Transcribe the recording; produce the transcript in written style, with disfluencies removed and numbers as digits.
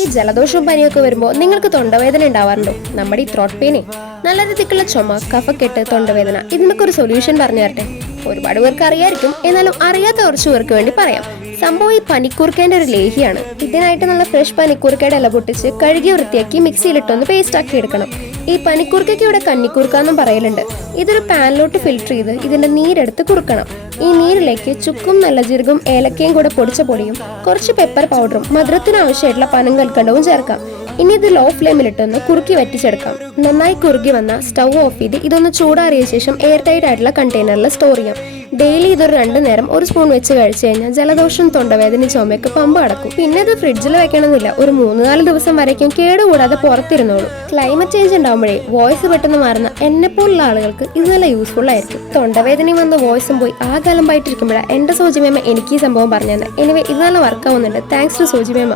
ഈ ജലദോഷവും പനിയൊക്കെ വരുമ്പോൾ നിങ്ങൾക്ക് തൊണ്ടവേദന ഉണ്ടാവാറുണ്ടോ? നമ്മുടെ ഈ ത്രോട്ട് പെയിനെ, നല്ല രീതിക്കുള്ള ചുമ, കഫക്കെട്ട്, തൊണ്ടവേദന, ഇതിനൊക്കെ ഒരു സൊല്യൂഷൻ പറഞ്ഞു തരട്ടെ. ഒരുപാട് പേർക്ക് അറിയായിരിക്കും, എന്നാലും അറിയാത്ത കുറച്ച് പേർക്ക് വേണ്ടി പറയാം. സംഭവം ഈ പനിക്കൂർക്കേന്റെ ഒരു ലേഹിയാണ്. ഇതിനായിട്ട് നല്ല ഫ്രഷ് പനിക്കൂർക്കയുടെ ഇല പൊട്ടിച്ച് കഴുകി വൃത്തിയാക്കി മിക്സിയിലിട്ടൊന്ന് പേസ്റ്റ് ആക്കി എടുക്കണം. ഈ പനിക്കൂർക്കയ്ക്ക് ഇവിടെ കന്നിക്കൂർക്ക എന്നും പറയലുണ്ട്. ഇതൊരു പാനിലോട്ട് ഫിൽറ്റർ ചെയ്ത് ഇതിന്റെ നീരെടുത്ത് കുറുക്കണം. ഈ നീരിലേക്ക് ചുക്കും നല്ല ജീരകവും ഏലക്കയും കൂടെ പൊടിച്ച പൊടിയും കുറച്ച് പെപ്പർ പൗഡറും മധുരത്തിന് ആവശ്യമായിട്ടുള്ള പനം കൽക്കണ്ടവും ചേർക്കാം. ഇനി ഇത് ലോ ഫ്ലെയിമിലിട്ടൊന്ന് കുറുക്കി വറ്റിച്ചെടുക്കാം. നന്നായി കുറുകി വന്ന സ്റ്റൗ ഓഫ് ചെയ്ത് ഇതൊന്ന് ചൂടാറിയ ശേഷം എയർ ടൈറ്റ് ആയിട്ടുള്ള കണ്ടെയ്നറിൽ സ്റ്റോർ ചെയ്യാം. ഡെയിലി ഇതൊരു 2 നേരം 1 സ്പൂൺ വെച്ച് കഴിച്ചു കഴിഞ്ഞാൽ ജലദോഷം, തൊണ്ടവേദന, ചുമയൊക്കെ പമ്പ് അടക്കും. പിന്നെ ഇത് ഫ്രിഡ്ജിൽ വെക്കണമെന്നില്ല, ഒരു 3-4 ദിവസം വരയ്ക്കും കേടുകൂടാതെ പുറത്തിരുന്നോളൂ. ക്ലൈമറ്റ് ചേഞ്ച് ഉണ്ടാകുമ്പോഴേ വോയിസ് പെട്ടെന്ന് മാറുന്ന എന്നെപ്പോലുള്ള ആളുകൾക്ക് ഇത് നല്ല യൂസ്ഫുൾ ആയിരിക്കും. തൊണ്ടവേദനയും വന്ന് വോയിസും പോയി ആ കാലം പായിട്ടിരിക്കുമ്പോഴാണ് എന്റെ സോജിമേമ എനിക്ക് ഈ സംഭവം പറഞ്ഞു തന്നെ. എനിവേ ഇത് നല്ല വർക്ക് ആവുന്നുണ്ട്. Thanks to സോജിമേമ.